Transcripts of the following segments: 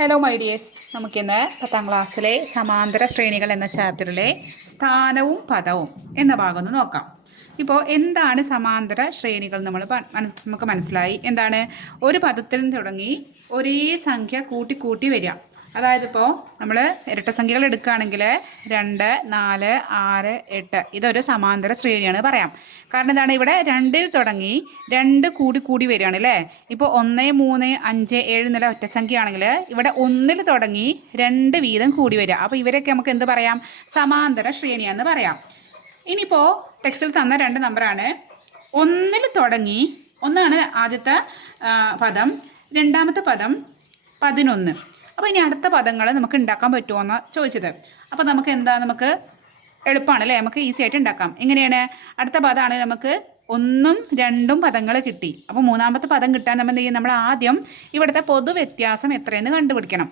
Hello my dears, നമുക്കിന്ന് 10ാം ക്ലാസ്സിലെ സമാന്തര ശ്രേണികൾ എന്ന ചാപ്റ്ററിലെ സ്ഥാനവും പദവും എന്ന ഭാഗം ഒന്ന് നോക്കാം. ഇപ്പോൾ എന്താണ് സമാന്തര ശ്രേണികൾ നമുക്ക് മനസ്സിലായി. എന്താണ്? ഒരു പദത്തിൽ നിന്ന് തുടങ്ങി ഒരേ സംഖ്യ കൂട്ടി കൂട്ടി വരിക. അതായത് ഇപ്പോൾ നമ്മൾ ഇരട്ടസംഖ്യകൾ എടുക്കുകയാണെങ്കിൽ 2, 4, 6, 8 ഇതൊരു സമാന്തര ശ്രേണിയാണ് പറയാം. കാരണം എന്താണ്? ഇവിടെ 2ൽ തുടങ്ങി 2 കൂടി കൂടി വരികയാണ് അല്ലേ. ഇപ്പോൾ 1, 3, 5, 7 എന്നുള്ള ഒറ്റസംഖ്യ ആണെങ്കിൽ ഇവിടെ 1ൽ തുടങ്ങി 2 വീതം കൂടി വരിക. അപ്പോൾ ഇവരൊക്കെ നമുക്ക് എന്ത് പറയാം? സമാന്തര ശ്രേണിയാണെന്ന് പറയാം. ഇനിയിപ്പോൾ ടെക്സ്റ്റിൽ തന്ന 2 നമ്പറാണ്. 1ൽ തുടങ്ങി 1 ആദ്യത്തെ പദം, രണ്ടാമത്തെ പദം 11. അപ്പോൾ ഇനി അടുത്ത പദങ്ങൾ നമുക്ക് ഉണ്ടാക്കാൻ പറ്റുമോ എന്നാണ് ചോദിച്ചത്. അപ്പോൾ നമുക്ക് നമുക്ക് എളുപ്പമാണ് അല്ലേ, നമുക്ക് ഈസി ആയിട്ട് ഉണ്ടാക്കാം. എങ്ങനെയാണ്? അടുത്ത പദമാണ് നമുക്ക് 1ഉം 2ഉം പദങ്ങൾ കിട്ടി. അപ്പോൾ മൂന്നാമത്തെ പദം കിട്ടാൻ നമ്മൾ എന്ത് ചെയ്യും? നമ്മൾ ആദ്യം ഇവിടുത്തെ പൊതുവ്യത്യാസം എത്രയെന്ന് കണ്ടുപിടിക്കണം.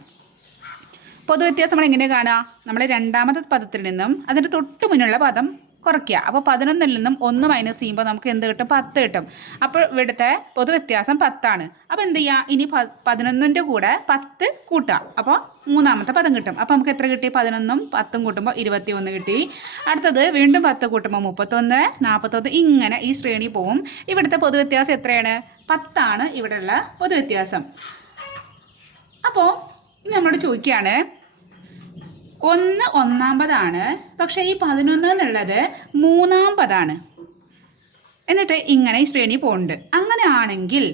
പൊതുവ്യത്യാസം നമ്മൾ എങ്ങനെ കാണുക? നമ്മൾ രണ്ടാമത്തെ പദത്തിൽ നിന്നും അതിൻ്റെ തൊട്ട് മുന്നുള്ള പദം കുറയ്ക്കുക. അപ്പോൾ 11ൽ നിന്നും 1 മൈനസ് ചെയ്യുമ്പോൾ നമുക്ക് എന്ത് കിട്ടും? 10 കിട്ടും. അപ്പോൾ ഇവിടുത്തെ പൊതുവ്യത്യാസം 10ആണ്. അപ്പോൾ എന്ത് ചെയ്യുക? ഇനി 11ൻ്റെ കൂടെ 10 കൂട്ടുക. അപ്പോൾ മൂന്നാമത്തെ പദം കിട്ടും. അപ്പോൾ നമുക്ക് എത്ര കിട്ടി? 11ഉം 10ഉം കൂട്ടുമ്പോൾ 21 കിട്ടി. അടുത്തത് വീണ്ടും 10 കൂട്ടുമ്പോൾ 31, 41 ഇങ്ങനെ ഈ ശ്രേണി പോവും. ഇവിടുത്തെ പൊതുവ്യത്യാസം എത്രയാണ്? 10ആണ് ഇവിടെയുള്ള പൊതുവ്യത്യാസം. അപ്പോൾ ഇനി നമ്മളോട് ചോദിക്കുകയാണ്, 1 ഒന്നാം പദമാണ്, പക്ഷേ ഈ 11 എന്നുള്ളത് മൂന്നാം പദമാണ്. എന്നിട്ട് ഇങ്ങനെ ഈ ശ്രേണി പോകുന്നുണ്ട്. അങ്ങനെയാണെങ്കിൽ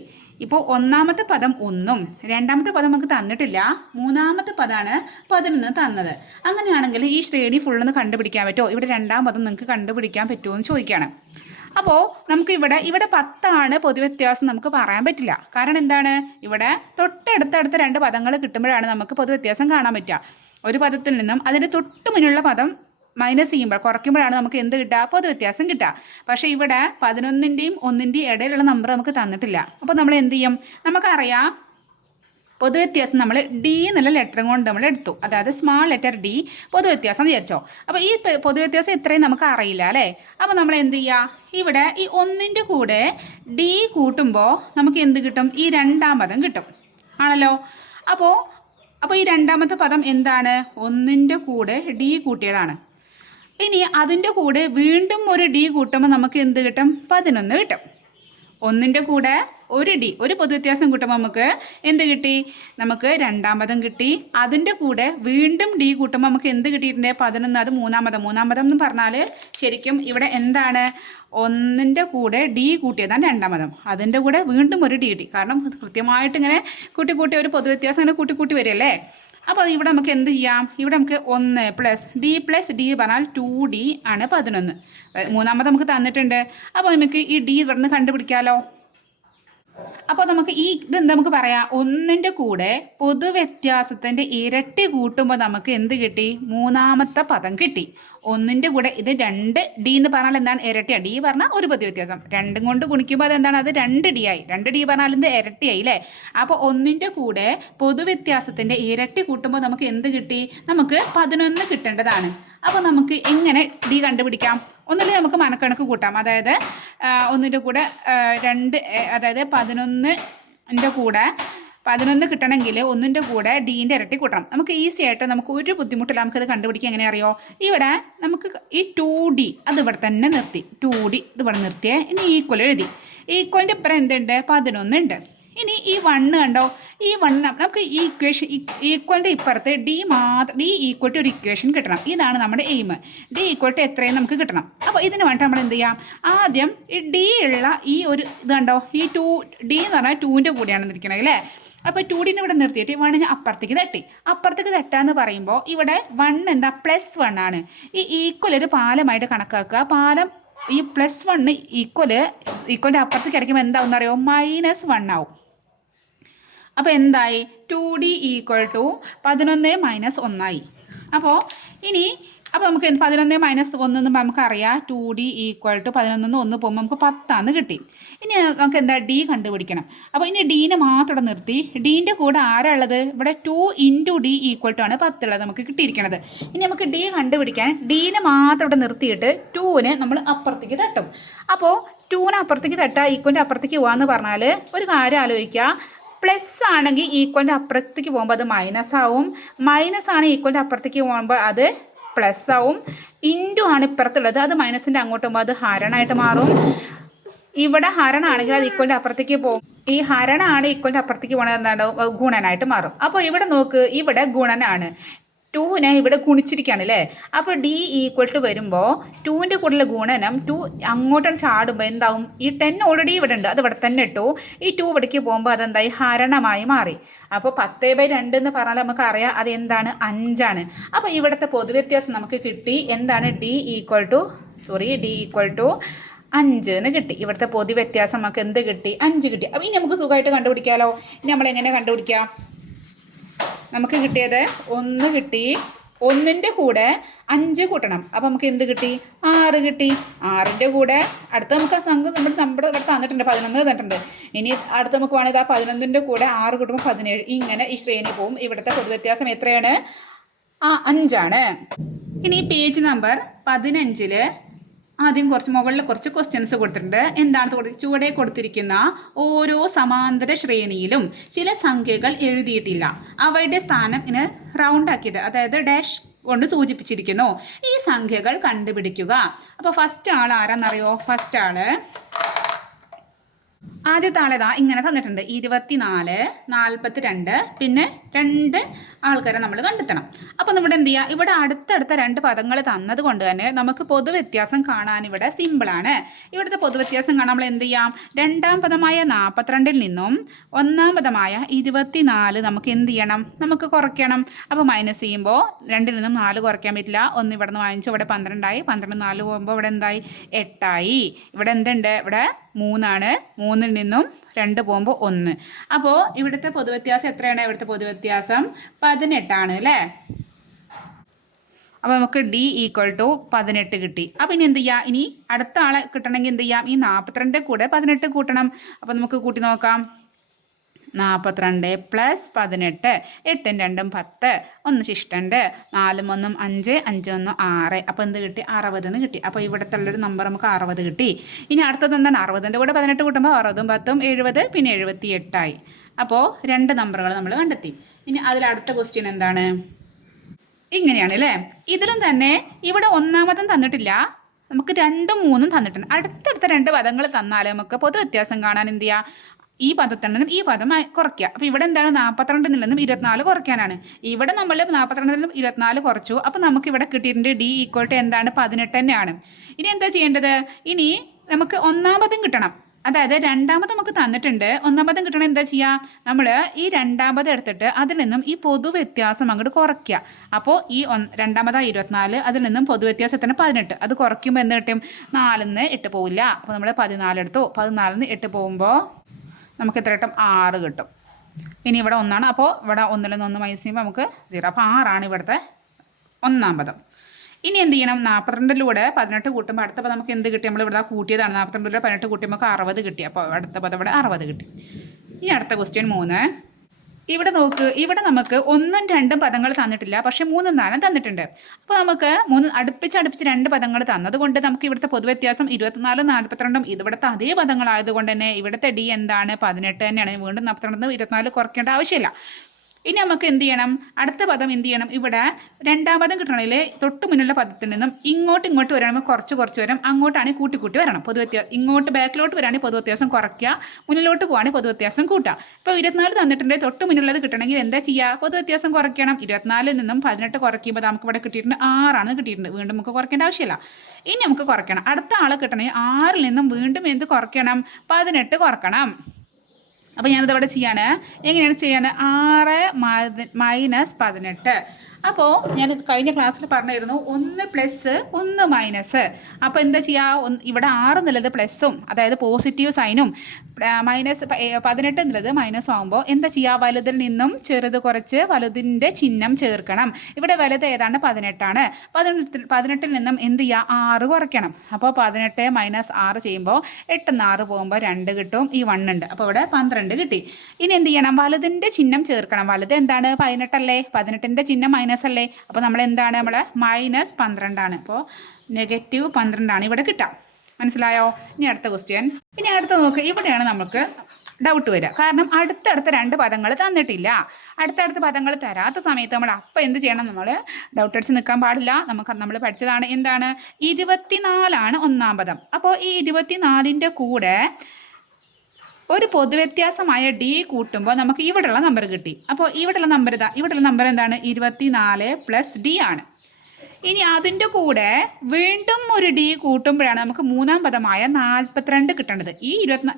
ഇപ്പോൾ ഒന്നാമത്തെ പദം 1ഉം രണ്ടാമത്തെ പദം നമുക്ക് തന്നിട്ടില്ല, മൂന്നാമത്തെ പദമാണ് 11 തന്നത്. അങ്ങനെയാണെങ്കിൽ ഈ ശ്രേണി ഫുള്ളൊന്ന് കണ്ടുപിടിക്കാൻ പറ്റുമോ? ഇവിടെ രണ്ടാം പദം നിങ്ങൾക്ക് കണ്ടുപിടിക്കാൻ പറ്റുമോ എന്ന് ചോദിക്കുകയാണ്. അപ്പോൾ നമുക്ക് ഇവിടെ 10ആണ് പൊതുവ്യത്യാസം നമുക്ക് പറയാൻ പറ്റില്ല. കാരണം എന്താണ്? ഇവിടെ തൊട്ടടുത്തടുത്ത 2 പദങ്ങൾ കിട്ടുമ്പോഴാണ് നമുക്ക് പൊതുവ്യത്യാസം കാണാൻ പറ്റുക. ഒരു പദത്തിൽ നിന്നും അതിൻ്റെ തൊട്ട് മുന്നുള്ള പദം മൈനസ് ചെയ്യുമ്പോൾ കുറയ്ക്കുമ്പോഴാണ് നമുക്ക് എന്ത് കിട്ടുക? പൊതുവ്യത്യാസം കിട്ടുക. പക്ഷേ ഇവിടെ 11ൻ്റെയും 1ൻ്റെയും ഇടയിലുള്ള നമ്പർ നമുക്ക് തന്നിട്ടില്ല. അപ്പോൾ നമ്മൾ എന്ത് ചെയ്യും? നമുക്കറിയാം പൊതുവ്യത്യാസം നമ്മൾ ഡി എന്നുള്ള ലെറ്റർ കൊണ്ട് നമ്മൾ എടുത്തു. അതായത് സ്മാൾ ലെറ്റർ ഡി പൊതുവ്യത്യാസം വിചാരിച്ചോ. അപ്പോൾ ഈ പൊതുവ്യത്യാസം എത്രയും നമുക്ക് അറിയില്ല അല്ലേ. അപ്പോൾ നമ്മൾ എന്ത് ചെയ്യുക? ഇവിടെ ഈ 1ൻ്റെ കൂടെ ഡി കൂട്ടുമ്പോൾ നമുക്ക് എന്ത് കിട്ടും? ഈ രണ്ടാം പദം കിട്ടും ആണല്ലോ. അപ്പോൾ ഈ രണ്ടാമത്തെ പദം എന്താണ്? 1ൻ്റെ കൂടെ ഡി കൂട്ടിയതാണ്. ഇനി അതിൻ്റെ കൂടെ വീണ്ടും ഒരു ഡി കൂട്ടുമ്പോൾ നമുക്ക് എന്ത് കിട്ടും? 11 കിട്ടും. 1ൻ്റെ കൂടെ ഒരു ഡി, ഒരു പൊതുവ്യത്യാസം കൂട്ടുമ്പോൾ നമുക്ക് എന്ത് കിട്ടി? നമുക്ക് രണ്ടാം പദം കിട്ടി. അതിൻ്റെ കൂടെ വീണ്ടും ഡി കൂട്ടുമ്പോൾ നമുക്ക് എന്ത് കിട്ടിയിട്ടുണ്ട്? 11. അത് മൂന്നാം പദം എന്ന് പറഞ്ഞാൽ ശരിക്കും ഇവിടെ എന്താണ്? 1ൻ്റെ കൂടെ ഡി കൂട്ടിയതാണ് രണ്ടാം പദം. അതിൻ്റെ കൂടെ വീണ്ടും ഒരു ഡി കിട്ടി. കാരണം കൃത്യമായിട്ട് ഇങ്ങനെ കൂട്ടി ഒരു പൊതുവ്യത്യാസം ഇങ്ങനെ കൂട്ടി വരികയല്ലേ. അപ്പോൾ ഇവിടെ നമുക്ക് എന്ത് ചെയ്യാം? ഇവിടെ നമുക്ക് 1 പ്ലസ് ഡി പറഞ്ഞാൽ 2D ആണ് 11. മൂന്നാമത് നമുക്ക് തന്നിട്ടുണ്ട്. അപ്പോൾ നമുക്ക് ഈ ഡി ഇവിടുന്ന് കണ്ടുപിടിക്കാമല്ലോ. അപ്പോൾ നമുക്ക് ഇതെന്താ നമുക്ക് പറയാം? 1ൻ്റെ കൂടെ പൊതുവ്യത്യാസത്തിൻ്റെ ഇരട്ടി കൂട്ടുമ്പോൾ നമുക്ക് എന്ത് കിട്ടി? മൂന്നാമത്തെ പദം കിട്ടി. 1ൻ്റെ കൂടെ ഇത് 2D എന്ന് പറഞ്ഞാൽ എന്താണ്? ഇരട്ടിയാണ്. ഡി പറഞ്ഞാൽ ഒരു പൊതുവ്യത്യാസം, 2 കൊണ്ട് ഗുണിക്കുമ്പോൾ അതെന്താണ്? അത് 2D ആയി. 2D പറഞ്ഞാൽ ഇത് ഇരട്ടിയായി അല്ലേ. അപ്പോൾ 1ൻ്റെ കൂടെ പൊതുവ്യത്യാസത്തിൻ്റെ ഇരട്ടി കൂട്ടുമ്പോൾ നമുക്ക് എന്ത് കിട്ടി? നമുക്ക് 11 കിട്ടേണ്ടതാണ്. അപ്പോൾ നമുക്ക് എങ്ങനെ ഡി കണ്ടുപിടിക്കാം? ഒന്നില്ലെങ്കിൽ നമുക്ക് മനക്കണക്ക് കൂട്ടാം. അതായത് 1ൻ്റെ കൂടെ 2, അതായത് 11ൻ്റെ കൂടെ 11 കിട്ടണമെങ്കിൽ 1ൻ്റെ കൂടെ ഡീൻ്റെ ഇരട്ടി കൂട്ടണം. നമുക്ക് ഈസി ആയിട്ട് നമുക്ക് ഒരു ബുദ്ധിമുട്ടില്ല, നമുക്കത് കണ്ടുപിടിക്കാൻ എങ്ങനെ അറിയോ? ഇവിടെ നമുക്ക് ഈ 2D അത് ഇവിടെ തന്നെ നിർത്തി. 2D ഇത് ഇവിടെ നിർത്തിയേ. ഇനി ഈക്വൽ എഴുതി. ഈക്വലിൻ്റെ ഇപ്പുറം എന്തുണ്ട്? 11 ഉണ്ട്. ഇനി ഈ 1 കണ്ടോ? ഈ 1 നമുക്ക് ഈ ഇക്വേഷൻ ഈക്വലിൻ്റെ ഇപ്പുറത്ത് ഡി ഈക്വൽ ടു ഒരു ഇക്വേഷൻ കിട്ടണം. ഇതാണ് നമ്മുടെ എയിം. ഡി ഈക്വൽ ടു എത്രയും നമുക്ക് കിട്ടണം. അപ്പോൾ ഇതിന് വേണ്ടിയിട്ട് നമ്മൾ എന്ത് ചെയ്യാം? ആദ്യം ഈ ഡി ഉള്ള ഈ ഒരു ഇത് കണ്ടോ? ഈ 2D എന്ന് പറഞ്ഞാൽ 2ൻ്റെ കൂടെയാണ് ഇരിക്കണത് അല്ലേ. അപ്പോൾ 2Dനെ ഇവിടെ നിർത്തിയിട്ട് 1 അപ്പുറത്തേക്ക് തട്ടി. അപ്പുറത്തേക്ക് തട്ടാന്ന് പറയുമ്പോൾ ഇവിടെ 1 എന്താ? +1 ആണ്. ഈ ഈക്വൽ ഒരു പാലമായിട്ട് കണക്കാക്കുക. പാലം ഈ +1 ഈക്വലിൻ്റെ അപ്പുറത്തേക്ക് അടിക്കുമ്പോൾ എന്താവും അറിയോ? -1 ആവും. അപ്പോൾ എന്തായി? 2D = 11 - 1 ആയി. അപ്പോൾ നമുക്ക് 11 - 1 എന്ന് നമുക്കറിയാം. 2D = 11 1 പോകുമ്പോൾ നമുക്ക് 10 കിട്ടി. ഇനി നമുക്ക് എന്താ? ഡി കണ്ടുപിടിക്കണം. അപ്പോൾ ഇനി ഡീനെ മാത്രം നിർത്തി. ഡീൻ്റെ കൂടെ ആരാളുള്ളത്? ഇവിടെ 2 × D = 10 ഉള്ളത് നമുക്ക് കിട്ടിയിരിക്കണത്. ഇനി നമുക്ക് ഡി കണ്ടുപിടിക്കാൻ ഡീനെ മാത്രം ഇവിടെ നിർത്തിയിട്ട് 2നെ നമ്മൾ അപ്പുറത്തേക്ക് തട്ടും. അപ്പോൾ 2നെ അപ്പുറത്തേക്ക് തട്ടുക ഈക്വലിൻ്റെ അപ്പുറത്തേക്ക് പോകാമെന്ന് പറഞ്ഞാൽ ഒരു കാര്യം ആലോചിക്കുക. പ്ലസ് ആണെങ്കിൽ ഈക്വലിൻ്റെ അപ്പുറത്തേക്ക് പോകുമ്പോൾ അത് മൈനസ് ആവും, മൈനസ് ആണ് ഈക്വലിൻ്റെ അപ്പുറത്തേക്ക് പോകുമ്പോൾ അത് പ്ലസ് ആവും, ഇൻറ്റു ആണ് ഇപ്പുറത്തുള്ളത്, അത് മൈനസിൻ്റെ അങ്ങോട്ട് പോകുമ്പോൾ അത് ഹരണമായിട്ട് മാറും. ഇവിടെ ഹരണമാണെങ്കിൽ അത് ഈക്വലിൻ്റെ അപ്പുറത്തേക്ക് പോകും, ഈ ഹരണമാണ് ഈക്വലിൻ്റെ അപ്പുറത്തേക്ക് പോകുന്നത് എന്താണ് ഗുണനായിട്ട് മാറും. അപ്പോൾ ഇവിടെ നോക്ക്, ഇവിടെ ഗുണനാണ്, 2നെ ഇവിടെ ഗുണിച്ചിരിക്കുകയാണ് അല്ലേ. അപ്പോൾ ഡി ഈക്വൽ ടു വരുമ്പോൾ 2ൻ്റെ കൂടുതൽ ഗുണനം 2 അങ്ങോട്ടാണ് ചാടുമ്പോൾ എന്താവും, ഈ 10 ഓൾറെഡി ഇവിടെ ഉണ്ട്, അത് ഇവിടെ തന്നെ ഇട്ടു, ഈ 2 ഇവിടേക്ക് പോകുമ്പോൾ അതെന്തായി ഹരണമായി മാറി. അപ്പോൾ 10/2 എന്ന് പറഞ്ഞാൽ നമുക്ക് അറിയാം അത് എന്താണ് 5ആണ്. അപ്പോൾ ഇവിടുത്തെ പൊതുവ്യത്യാസം നമുക്ക് കിട്ടി എന്താണ് ഡി ഈക്വൽ ടു 5 എന്ന് കിട്ടി. ഇവിടുത്തെ പൊതുവ്യത്യാസം നമുക്ക് എന്ത് കിട്ടി, 5 കിട്ടി. അപ്പോൾ ഇനി നമുക്ക് സുഖമായിട്ട് കണ്ടുപിടിക്കാമല്ലോ. ഇനി നമ്മളെങ്ങനെ കണ്ടുപിടിക്കാം, നമുക്ക് കിട്ടിയത് 1 കിട്ടി, 1ൻ്റെ കൂടെ 5 കൂട്ടണം, അപ്പോൾ നമുക്ക് എന്ത് കിട്ടി, 6 കിട്ടി. 6ൻ്റെ കൂടെ അടുത്ത് നമുക്ക് നമ്മുടെ ഇവിടെ തന്നിട്ടുണ്ട് 11 തന്നിട്ടുണ്ട്. ഇനി അടുത്ത് നമുക്ക് വേണമെങ്കിൽ ആ 11ൻ്റെ കൂടെ 6 കൂട്ടുമ്പോൾ 17, ഇങ്ങനെ ഈ ശ്രേണി പോവും. ഇവിടുത്തെ പൊതുവ്യത്യാസം എത്രയാണ്, 5ആണ്. ഇനി പേജ് നമ്പർ 15 ആദ്യം മുകളിൽ കുറച്ച് ക്വസ്റ്റ്യൻസ് കൊടുത്തിട്ടുണ്ട്. എന്താണ് ചുവടെ കൊടുത്തിരിക്കുന്ന ഓരോ സമാന്തര ശ്രേണിയിലും ചില സംഖ്യകൾ എഴുതിയിട്ടില്ല, അവയുടെ സ്ഥാനം ഇങ്ങനെ റൗണ്ട് ആക്കിയിട്ട്, അതായത് ഡാഷ് കൊണ്ട് സൂചിപ്പിച്ചിരിക്കുന്നു. ഈ സംഖ്യകൾ കണ്ടുപിടിക്കുക. അപ്പോൾ ഫസ്റ്റ് ആൾ ആരാന്നറിയോ, ഫസ്റ്റ് ആള് ആദ്യത്തെ ആളേതാ ഇങ്ങനെ തന്നിട്ടുണ്ട് 24, 42, പിന്നെ 2 ആൾക്കാരെ നമ്മൾ കണ്ടെത്തണം. അപ്പോൾ നമ്മുടെ എന്ത് ചെയ്യുക, ഇവിടെ അടുത്തടുത്ത 2 പദങ്ങൾ തന്നത് കൊണ്ട് തന്നെ നമുക്ക് പൊതുവ്യത്യാസം കാണാൻ ഇവിടെ സിമ്പിളാണ്. ഇവിടുത്തെ പൊതുവ്യത്യാസം കാണാൻ നമ്മൾ എന്ത് ചെയ്യാം, രണ്ടാം പദമായ 42-ൽ നിന്നും ഒന്നാം പദമായ 24 നമുക്ക് എന്ത് ചെയ്യണം, നമുക്ക് കുറയ്ക്കണം. അപ്പോൾ മൈനസ് ചെയ്യുമ്പോൾ 2-ൽ നിന്നും 4 കുറയ്ക്കാൻ പറ്റില്ല, 1 ഇവിടെ നിന്ന് വാങ്ങിച്ചു, ഇവിടെ 12 ആയി, 12 4 പോകുമ്പോൾ ഇവിടെ എന്തായി 8 ആയി. ഇവിടെ എന്തുണ്ട്, ഇവിടെ 3 ആണ്, 3-ൽ നിന്നും 2 പോകുമ്പോൾ 1. അപ്പോൾ ഇവിടുത്തെ പൊതുവ്യത്യാസം എത്രയാണ്, ഇവിടുത്തെ പൊതുവ്യത്യാസം 18 ആണ് അല്ലേ. അപ്പോൾ നമുക്ക് ഡി ഈക്വൽ ടു 18 കിട്ടി. അപ്പോൾ ഇനി എന്ത് ചെയ്യുക, ഇനി അടുത്ത ആളെ കിട്ടണമെങ്കിൽ എന്ത് ചെയ്യാം, ഈ 42 കൂടെ 18 കൂട്ടണം. അപ്പോൾ നമുക്ക് കൂട്ടി നോക്കാം. 42 പ്ലസ് 18, 8ഉം 2ഉം 10, 1 ശിഷ്ടണ്ട്, 4ഉം 1ഉം 5, 5ഉം 1 6. അപ്പോൾ എന്ത് കിട്ടി, 60 എന്ന് കിട്ടി. അപ്പോൾ ഇവിടുത്തെ ഉള്ളൊരു നമ്പർ നമുക്ക് 60 കിട്ടി. ഇനി അടുത്തത് എന്താണ്, 60ൻ്റെ കൂടെ 18 കൂട്ടുമ്പോൾ 60ഉം 10ഉം 70, പിന്നെ 78 ആയി. അപ്പോൾ 2 നമ്പറുകൾ നമ്മൾ കണ്ടെത്തി. ഇനി അതിലടുത്ത ക്വസ്റ്റ്യൻ എന്താണ്, ഇങ്ങനെയാണ് അല്ലേ. ഇതിലും തന്നെ ഇവിടെ ഒന്നാമതും തന്നിട്ടില്ല, നമുക്ക് 2ഉം 3ഉം തന്നിട്ടുണ്ട്. അടുത്തടുത്ത 2 പദങ്ങൾ തന്നാൽ നമുക്ക് പൊതു വ്യത്യാസം കാണാൻ എന്ത് ചെയ്യുക, ഈ പദത്തിൽ നിന്നും ഈ പദം കുറയ്ക്കുക. അപ്പോൾ ഇവിടെ എന്താണ്, 42-ൽ നിന്നും 24 കുറയ്ക്കാനാണ്. ഇവിടെ നമ്മൾ 42-ൽ നിന്നും 24 കുറച്ചു. അപ്പോൾ നമുക്ക് ഇവിടെ കിട്ടിയിട്ടുണ്ട് ഡി ഈക്വൽ ടു എന്താണ്, 18 തന്നെയാണ്. ഇനി എന്താ ചെയ്യേണ്ടത്, ഇനി നമുക്ക് ഒന്നാമതും കിട്ടണം. അതായത് രണ്ടാമത് നമുക്ക് തന്നിട്ടുണ്ട്, ഒന്നാമതും കിട്ടണം. എന്താ ചെയ്യുക, നമ്മൾ ഈ രണ്ടാമത് എടുത്തിട്ട് അതിൽ നിന്നും ഈ പൊതുവ്യത്യാസം അങ്ങോട്ട് കുറയ്ക്കുക. അപ്പോൾ ഈ രണ്ടാമതായി 24, അതിൽ നിന്നും പൊതുവ്യത്യാസത്തിന് 18, അത് കുറയ്ക്കുമ്പോൾ എന്ത് കിട്ടും, 4-ന്ന് 8 പോവില്ല. അപ്പോൾ നമ്മൾ 14 എടുത്തു, 14-ന്ന് 8 പോകുമ്പോൾ നമുക്ക് എത്ര കിട്ടും, 6 കിട്ടും. ഇനി ഇവിടെ 1 അപ്പോൾ ഇവിടെ 1-ൽ നിന്ന് 1 മൈനസ് ചെയ്യുമ്പോൾ നമുക്ക് 0. അപ്പോൾ 6 ഇവിടുത്തെ ഒന്നാം പദം. ഇനി എന്ത് ചെയ്യണം, 42-ലൂടെ 18 കൂട്ടുമ്പോൾ അടുത്ത പദം നമുക്ക് എന്ത് കിട്ടി, നമ്മൾ ഇവിടെ കൂട്ടിയതാണ്, 42-ലൂടെ 18 കൂട്ടിയപ്പോൾ നമുക്ക് 60 കിട്ടി. അപ്പോൾ അടുത്ത പദം ഇവിടെ 60 കിട്ടി. ഇനി അടുത്ത ക്വസ്റ്റ്യൻ 3. ഇവിടെ നോക്ക്, ഇവിടെ നമുക്ക് 1ഉം 2ഉം പദങ്ങൾ തന്നിട്ടില്ല, പക്ഷേ 3ഉം 4ഉം തന്നിട്ടുണ്ട്. അപ്പോൾ നമുക്ക് 3 അടുപ്പിച്ച് 2 പദങ്ങൾ തന്നതുകൊണ്ട് നമുക്ക് ഇവിടുത്തെ പൊതുവ്യത്യാസം 24-ഉം 42-ഉം ഇവിടുത്തെ അതേ പദങ്ങളായതുകൊണ്ട് തന്നെ ഇവിടുത്തെ ഡി എന്താണ്, 18 തന്നെയാണ്. വീണ്ടും 42-ന്ന് 24 കുറയ്ക്കേണ്ട ആവശ്യമില്ല. ഇനി നമുക്ക് എന്ത് ചെയ്യണം, അടുത്ത പദം എന്ത് ചെയ്യണം, ഇവിടെ രണ്ടാം പദം കിട്ടണമെങ്കിൽ തൊട്ട് മുന്നുള്ള പദത്തിൽ നിന്നും ഇങ്ങോട്ട് വരാണെങ്കിൽ കുറച്ച് വരും, അങ്ങോട്ടാണ് കൂട്ടി വരണം. ഇങ്ങോട്ട് ബാക്കിലോട്ട് വരാണെങ്കിൽ പൊതുവ്യത്യാസം കുറയ്ക്കുക, മുന്നിലോട്ട് പോകുകയാണെങ്കിൽ പൊതുവ്യത്യാസം കൂട്ടുക. ഇപ്പോൾ 24 തന്നിട്ടുണ്ട്, തൊട്ട് മുന്നിലുള്ളത് കിട്ടണമെങ്കിൽ എന്താ ചെയ്യുക, പൊതുവ്യത്യാസം കുറയ്ക്കണം. 24-ൽ നിന്നും 18 കുറയ്ക്കുമ്പോൾ നമുക്ക് ഇവിടെ കിട്ടിയിട്ടുണ്ട് 6 കിട്ടിയിട്ടുണ്ട്. വീണ്ടും നമുക്ക് കുറയ്ക്കേണ്ട ആവശ്യമില്ല. ഇനി നമുക്ക് കുറയ്ക്കണം, അടുത്ത ആളെ കിട്ടണമെങ്കിൽ 6-ൽ നിന്നും വീണ്ടും എന്ത് കുറയ്ക്കണം, 18 കുറയ്ക്കണം. അപ്പോൾ ഞാനിത് ഇവിടെ ചെയ്യാണ്, എങ്ങനെയാണ് ചെയ്യാണ്, 6 മൈനസ് 18. അപ്പോൾ ഞാൻ കഴിഞ്ഞ ക്ലാസ്സിൽ പറഞ്ഞിരുന്നു 1 പ്ലസ് 1 മൈനസ്. അപ്പോൾ എന്താ ചെയ്യുക, ഇവിടെ 6 എന്നുള്ളത് പ്ലസ്സും, അതായത് പോസിറ്റീവ് സൈനും, മൈനസ് 18 എന്നുള്ളത് മൈനസ് ആകുമ്പോൾ എന്താ ചെയ്യുക, വലുതിൽ നിന്നും ചെറുത് കുറച്ച് വലുതിൻ്റെ ചിഹ്നം ചേർക്കണം. ഇവിടെ വലുത് ഏതാണ്ട് 18ആണ്. 18-ൽ നിന്നും എന്ത് ചെയ്യുക, 6 കുറയ്ക്കണം. അപ്പോൾ 18 മൈനസ് 6 ചെയ്യുമ്പോൾ 8-ന്ന് 6 പോകുമ്പോൾ 2 കിട്ടും, ഈ 1 ഉണ്ട്. അപ്പോൾ ഇവിടെ 12 കിട്ടി. ഇനി എന്ത് ചെയ്യണം, വലുതിൻ്റെ ചിഹ്നം ചേർക്കണം. വലുത് എന്താണ്, 18 അല്ലേ, 18-ൻ്റെ ചിഹ്നം മൈനസ് അല്ലേ. അപ്പോൾ നമ്മൾ എന്താണ്, നമ്മൾ മൈനസ് 12 ആണ്. അപ്പോൾ നെഗറ്റീവ് 12 ആണ് ഇവിടെ കിട്ടുക. മനസ്സിലായോ? ഇനി അടുത്ത ക്വസ്റ്റ്യൻ. ഇനി അടുത്ത നോക്ക്, ഇവിടെയാണ് നമുക്ക് ഡൗട്ട് വരിക. കാരണം അടുത്തടുത്ത രണ്ട് പദങ്ങൾ തന്നിട്ടില്ല. അടുത്തടുത്ത പദങ്ങൾ തരാത്ത സമയത്ത് നമ്മൾ അപ്പം എന്ത് ചെയ്യണം? നമ്മൾ ഡൗട്ട് അടിച്ച് നിൽക്കാൻ പാടില്ല. നമ്മൾ പഠിച്ചതാണ് എന്താണ് 24 ഒന്നാം പദം. അപ്പോൾ ഈ 24ൻ്റെ കൂടെ ഒരു പൊതുവ്യത്യാസമായ ഡി കൂട്ടുമ്പോൾ നമുക്ക് ഇവിടെയുള്ള നമ്പർ കിട്ടി. അപ്പോൾ ഇവിടെയുള്ള നമ്പർ എന്താണ്? 24 + ഡി ആണ്. ഇനി അതിൻ്റെ കൂടെ വീണ്ടും ഒരു ഡി കൂട്ടുമ്പോഴാണ് നമുക്ക് മൂന്നാം പദമായ 42 കിട്ടേണ്ടത്.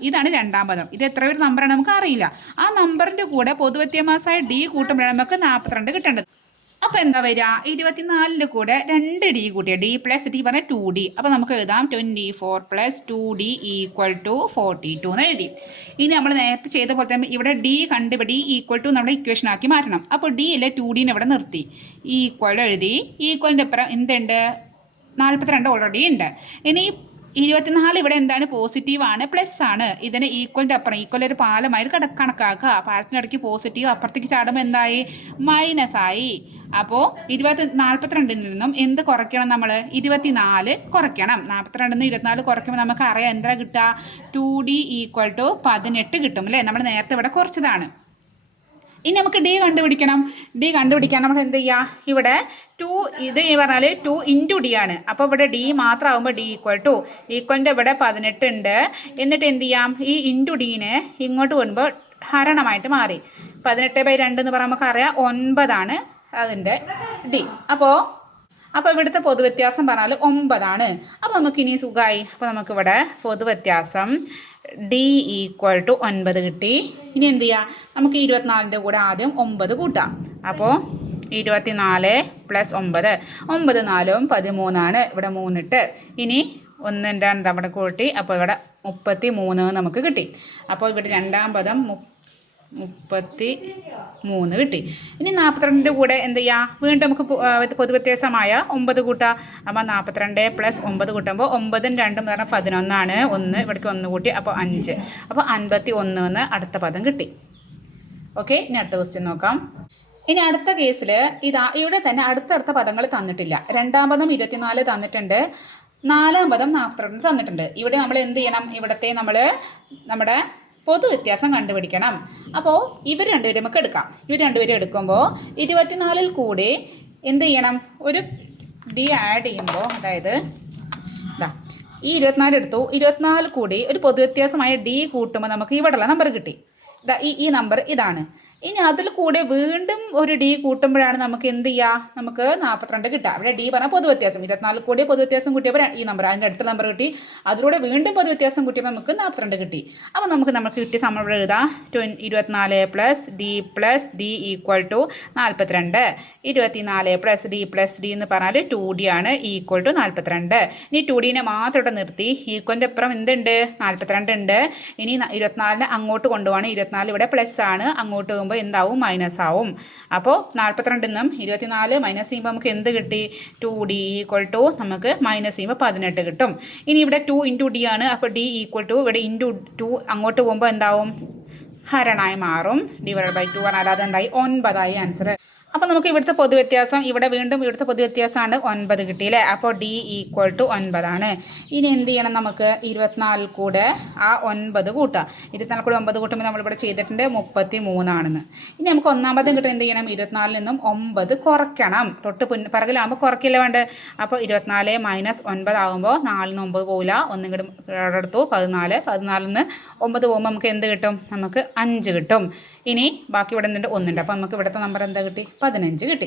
ഇതാണ് രണ്ടാം പദം. ഇത് എത്ര ഒരു നമ്പറാണ് നമുക്ക് അറിയില്ല. ആ നമ്പറിൻ്റെ കൂടെ പൊതുവ്യത്യാസമായ ഡി കൂട്ടുമ്പോഴാണ് നമുക്ക് 42 കിട്ടേണ്ടത്. അപ്പോൾ എന്താ വരിക? 24ൻ്റെ കൂടെ 2 ഡി കൂട്ടിയ ഡി + ഡി പറഞ്ഞാൽ 2D. അപ്പോൾ നമുക്ക് എഴുതാം 24 + 2D = 42 എന്ന് എഴുതി. ഇനി നമ്മൾ നേരത്തെ ചെയ്ത പോലെ തന്നെ ഇവിടെ ഡി കണ്ടുപിടി = നമ്മുടെ ഇക്വേഷൻ ആക്കി മാറ്റണം. അപ്പോൾ ഡി അല്ലേ 2Dനെ ഇവിടെ നിർത്തി ഈക്വൽ എഴുതി. ഈക്വലിൻ്റെ അപ്പുറം എന്തുണ്ട്? 42 ഓൾറെഡി ഉണ്ട്. ഇനി 24 ഇവിടെ എന്താണ്? പോസിറ്റീവാണ്, പ്ലസ് ആണ്. ഇതിന് ഈക്വലിൻ്റെ അപ്പുറം ഈക്വൽ ഒരു പാലമായിട്ട് കണക്കാക്കുക. പാലത്തിനിടയ്ക്ക് പോസിറ്റീവ് അപ്പുറത്തേക്ക് ചാടുമ്പോൾ എന്തായി? മൈനസായി. അപ്പോൾ 42ൽ നിന്നും എന്ത് കുറയ്ക്കണം? നമ്മൾ 24 കുറയ്ക്കണം. 42 24 കുറയ്ക്കുമ്പോൾ നമുക്ക് അറിയാം എന്താ കിട്ടുക? 2D = 18 കിട്ടും അല്ലേ? നമ്മൾ നേരത്തെ ഇവിടെ കുറച്ചതാണ്. ഇനി നമുക്ക് ഡി കണ്ടുപിടിക്കണം. ഡി കണ്ടുപിടിക്കാൻ നമ്മൾ എന്ത് ചെയ്യുക? ഇവിടെ 2 ഇത് പറഞ്ഞാൽ 2 × ഡി ആണ്. അപ്പോൾ ഇവിടെ ഡി മാത്രമാകുമ്പോൾ ഡി ഈക്വലിൻ്റെ ഇവിടെ 18 ഉണ്ട്. എന്നിട്ട് എന്ത് ചെയ്യാം? ഈ × ഡീനെ ഇങ്ങോട്ട് വരുമ്പോൾ ഹരണമായിട്ട് മാറി. 18/2 എന്ന് പറഞ്ഞാൽ നമുക്കറിയാം 9 ആണ് അതിൻ്റെ ഡി. അപ്പോൾ ഇവിടുത്തെ പൊതുവ്യത്യാസം പറഞ്ഞാൽ 9 ആണ്. അപ്പോൾ നമുക്കിനി സുഖമായി. അപ്പോൾ നമുക്കിവിടെ പൊതുവ്യത്യാസം ഡി = 9 കിട്ടി. ഇനി എന്ത് ചെയ്യുക? നമുക്ക് 24ൻ്റെ കൂടെ ആദ്യം 9 കൂട്ടാം. അപ്പോൾ 24 + 9 9 4 13 ഇവിടെ 3 ഇട്ട് ഇനി 1 2 നമ്മുടെ കൂട്ടി. അപ്പോൾ ഇവിടെ 33 നമുക്ക് കിട്ടി. അപ്പോൾ ഇവിടെ രണ്ടാം പദം 33 കിട്ടി. ഇനി 42ൻ്റെ കൂടെ എന്ത് ചെയ്യുക? വീണ്ടും നമുക്ക് പൊതുവ്യത്യാസമായ 9 കൂട്ടുക. അപ്പോൾ 42 + 9 കൂട്ടുമ്പോൾ 9 2 എന്ന് പറഞ്ഞാൽ 11 ആണ്. 1 ഇവിടേക്ക് 1 കൂട്ടി. അപ്പോൾ 5. അപ്പോൾ 51 എന്ന് അടുത്ത പദം കിട്ടി. ഓക്കെ, ഇനി അടുത്ത ക്വസ്റ്റ്യൻ നോക്കാം. ഇനി അടുത്ത കേസിൽ ഇവിടെ തന്നെ അടുത്തടുത്ത പദങ്ങൾ തന്നിട്ടില്ല. രണ്ടാം പദം 24 തന്നിട്ടുണ്ട്. നാലാം പദം 42 തന്നിട്ടുണ്ട്. ഇവിടെ നമ്മൾ എന്ത് ചെയ്യണം? ഇവിടത്തെ നമ്മൾ നമ്മുടെ പൊതുവ്യത്യാസം കണ്ടുപിടിക്കണം. അപ്പോൾ ഇവർ രണ്ടുപേരും നമുക്ക് എടുക്കാം. ഇവർ രണ്ടുപേരും എടുക്കുമ്പോൾ 24ൽ കൂടി എന്ത് ചെയ്യണം? ഒരു ഡി ആഡ് ചെയ്യുമ്പോൾ, അതായത് ഈ 24 എടുത്തു. 24 കൂടി ഒരു പൊതുവ്യത്യാസമായ ഡി കൂട്ടുമ്പോൾ നമുക്ക് ഇവിടെയുള്ള നമ്പർ കിട്ടി. ഈ നമ്പർ ഇതാണ്. ഇനി അതിൽ കൂടെ വീണ്ടും ഒരു ഡി കൂട്ടുമ്പോഴാണ് നമുക്ക് എന്ത് ചെയ്യുക? നമുക്ക് 42 കിട്ടുക. അവിടെ ഡി പറഞ്ഞാൽ പൊതുവ്യത്യാസം. 24 കൂടിയ പൊതുവ്യത്യാസം കൂട്ടിയപ്പോൾ ഈ നമ്പർ അതിൻ്റെ അടുത്ത നമ്പർ കിട്ടി. അതിലൂടെ വീണ്ടും പൊതുവ്യത്യാസം കൂട്ടിയപ്പോൾ നമുക്ക് 42 കിട്ടി. അപ്പോൾ നമുക്ക് കിട്ടിയ സമയം എഴുതാം. 24 + ഡി + ഡി = 42. 24 + ഡി + ഡി എന്ന് പറഞ്ഞാൽ 2D ആണ് = 42. ഇനി 2Dനെ മാത്രം ഇവിടെ നിർത്തി. ഈക്വലിൻ്റെ അപ്പുറം എന്തുണ്ട്? 42 ഉണ്ട്. ഇനി 24നെ അങ്ങോട്ട് കൊണ്ടുപോകണം. 24 ഇവിടെ പ്ലസ് ആണ്. അങ്ങോട്ട് പോകുമ്പോൾ എന്താവും? മൈനസ് ആവും. അപ്പോൾ 42 നിന്നും 24 മൈനസ് ചെയ്യുമ്പോൾ നമുക്ക് എന്ത് കിട്ടി? 2D = നമുക്ക് മൈനസ് ചെയ്യുമ്പോൾ 18 കിട്ടും. ഇനി ഇവിടെ 2 × ഡി ആണ്. അപ്പോൾ ഡി = ഇവിടെ × 2 അങ്ങോട്ട് പോകുമ്പോൾ എന്താവും? ഹരണമായി മാറും. /2 പറഞ്ഞാൽ അതെന്തായി? 9 ആൻസർ. അപ്പോൾ നമുക്ക് ഇവിടുത്തെ പൊതുവ്യത്യാസം വീണ്ടും ഇവിടുത്തെ പൊതുവ്യത്യാസമാണ് 9 കിട്ടിയില്ലേ? അപ്പോൾ ഡി = 9 ആണ്. ഇനി എന്ത് ചെയ്യണം? നമുക്ക് 24 കൂടെ ആ 9 കൂട്ടാം. 24 കൂടെ 9 കൂട്ടുമ്പോൾ നമ്മളിവിടെ ചെയ്തിട്ടുണ്ട് 33 ആണെന്ന്. ഇനി നമുക്ക് ഒന്നാമതും കിട്ടും. എന്ത് ചെയ്യണം? 24ൽ നിന്നും 9 കുറയ്ക്കണം. തൊട്ട് പിറകിലാകുമ്പോൾ കുറയ്ക്കില്ല വേണ്ട. അപ്പോൾ 24 - 9 ആകുമ്പോൾ 4 9 പോകില്ല. ഒന്നും കൂടി എടുത്തു 14. 14ൽ നിന്ന് 9 പോകുമ്പോൾ നമുക്ക് എന്ത് കിട്ടും? നമുക്ക് 5 കിട്ടും. ഇനി ബാക്കി ഇവിടെ നിന്നിട്ട് 1 ഉണ്ട്. അപ്പോൾ നമുക്ക് ഇവിടുത്തെ നമ്പർ എന്താ കിട്ടി? 15 കിട്ടി.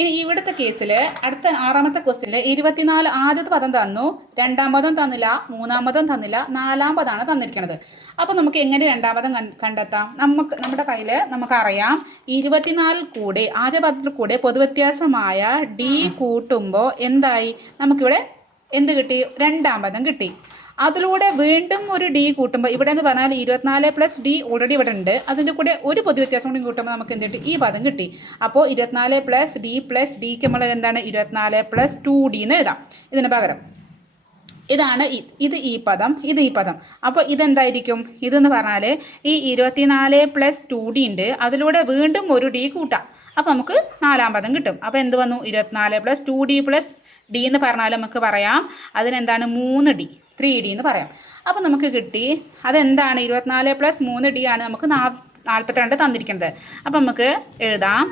ഇനി ഇവിടുത്തെ കേസിൽ അടുത്ത 6ാമത്തെ ക്വസ്റ്റ്യനിൽ 24 ആദ്യത്തെ പദം തന്നു, രണ്ടാം പദം തന്നില്ല, മൂന്നാം പദം തന്നില്ല, നാലാം പദമാണ് തന്നിരിക്കുന്നത്. അപ്പോൾ നമുക്ക് എങ്ങനെ രണ്ടാം പദം കണ്ടെത്താം? നമ്മുടെ കയ്യിൽ നമുക്കറിയാം 24 കൂടെ ആദ്യ പദത്തിൽ കൂടെ പൊതുവ്യത്യാസമായ ഡി കൂട്ടുമ്പോൾ എന്തായി? നമുക്കിവിടെ എന്ത് കിട്ടി? രണ്ടാം പദം കിട്ടി. അതിലൂടെ വീണ്ടും ഒരു ഡി കൂട്ടുമ്പോൾ ഇവിടെ എന്ന് പറഞ്ഞാൽ 24 + ഡി ഓൾറെഡി ഇവിടെ ഉണ്ട്. അതിൻ്റെ കൂടെ ഒരു പൊതുവ്യത്യാസം കൂടി കൂട്ടുമ്പോൾ നമുക്ക് എന്ത് കിട്ടി? ഈ പദം കിട്ടി. അപ്പോൾ 24 + ഡി + ഡിക്ക് നമ്മൾ എന്താണ്? 24 + 2D എന്ന് എഴുതാം ഇതിന് പകരം. ഇതാണ് ഇത് ഈ പദം, ഇത് ഈ പദം. അപ്പോൾ ഇതെന്തായിരിക്കും? ഇതെന്ന് പറഞ്ഞാൽ ഈ 24 + 2D ഉണ്ട്. അതിലൂടെ വീണ്ടും ഒരു ഡി കൂട്ടാം. അപ്പോൾ നമുക്ക് നാലാം പദം കിട്ടും. അപ്പോൾ എന്ത് വന്നു? 24 + 2D + ഡി എന്ന് പറഞ്ഞാൽ നമുക്ക് പറയാം അതിനെന്താണ്? 3D 3D എന്ന് പറയാം. അപ്പോൾ നമുക്ക് കിട്ടി അതെന്താണ് 24 + 3D ആണ് നമുക്ക് 42 തന്നിരിക്കുന്നത്. അപ്പം നമുക്ക് എഴുതാം,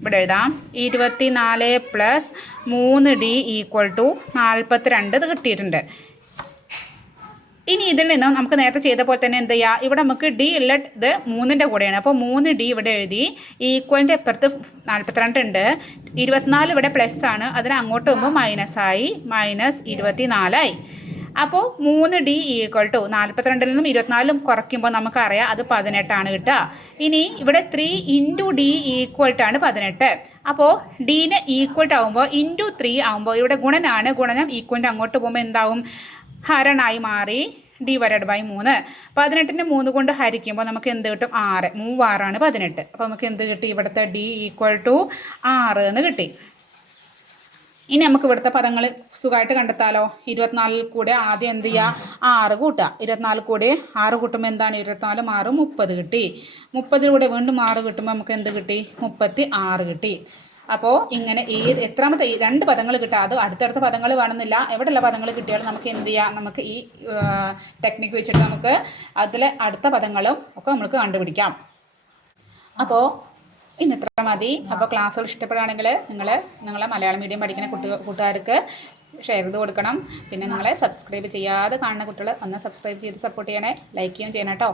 ഇവിടെ എഴുതാം 24 + 3D = 42 കിട്ടിയിട്ടുണ്ട്. ഇനി ഇതിൽ നിന്നും നമുക്ക് നേരത്തെ ചെയ്ത പോലെ തന്നെ എന്ത് ചെയ്യുക, ഇവിടെ നമുക്ക് ഡി ഉള്ള ഇത് 3ൻ്റെ കൂടെയാണ്. അപ്പോൾ 3D ഇവിടെ എഴുതി, ഈക്വലിൻ്റെ അപ്പുറത്ത് 42 ഉണ്ട്, 24 ഇവിടെ പ്ലസ് ആണ്, അതിന് അങ്ങോട്ട് പോകുമ്പോൾ മൈനസായി, -24 അപ്പോൾ 3D = 42 നിന്നും 24 കുറയ്ക്കുമ്പോൾ നമുക്കറിയാം അത് 18 ആണ് കിട്ടുക. ഇനി ഇവിടെ 3 × D = 18. അപ്പോൾ ഡീന് ഈക്വൽ ആകുമ്പോൾ × 3 ആകുമ്പോൾ ഇവിടെ ഗുണനാണ്, ഗുണനം ഈക്വലിൻ്റെ അങ്ങോട്ട് പോകുമ്പോൾ എന്താവും, ഹരണായി മാറി, /3. 18നെ 3 കൊണ്ട് ഹരിക്കുമ്പോൾ നമുക്ക് എന്ത് കിട്ടും, 6. 3 6 18. അപ്പോൾ നമുക്ക് എന്ത് കിട്ടി, ഇവിടുത്തെ D = 6 എന്ന് കിട്ടി. ഇനി നമുക്ക് ഇവിടുത്തെ പദങ്ങൾ സുഖമായിട്ട് കണ്ടെത്താലോ. 24 കൂടെ ആദ്യം എന്ത് ചെയ്യുക, 6 കൂട്ടുക. 24 കൂടെ 6 കൂട്ടുമ്പോൾ എന്താണ്, 24 6 30 കിട്ടി. 30 കൂടെ വീണ്ടും 6 കിട്ടുമ്പോൾ നമുക്ക് എന്ത് കിട്ടി, 36 കിട്ടി. അപ്പോൾ ഇങ്ങനെ എത്രാമത്തെ 2 പദങ്ങൾ കിട്ടുക, അത് അടുത്തടുത്ത പദങ്ങൾ വേണമെന്നില്ല, എവിടെയുള്ള പദങ്ങൾ കിട്ടിയാലും നമുക്ക് എന്ത് ചെയ്യാം, നമുക്ക് ഈ ടെക്നിക്ക് വെച്ചിട്ട് നമുക്ക് അതിലെ അടുത്ത പദങ്ങളും ഒക്കെ നമുക്ക് കണ്ടുപിടിക്കാം. അപ്പോൾ ഇന്ന് ഇത്ര മതി. അപ്പോൾ ക്ലാസ്സുകൾ ഇഷ്ടപ്പെടുകയാണെങ്കിൽ നിങ്ങളെ മലയാളം മീഡിയം പഠിക്കുന്ന കൂട്ടുകാർക്ക് ഷെയർ ചെയ്ത് കൊടുക്കണം. പിന്നെ നിങ്ങളെ സബ്സ്ക്രൈബ് ചെയ്യാതെ കാണുന്ന കുട്ടികൾ ഒന്ന് സബ്സ്ക്രൈബ് ചെയ്ത് സപ്പോർട്ട് ചെയ്യണേ, ലൈക്ക് ചെയ്യുകയും ചെയ്യണം കേട്ടോ.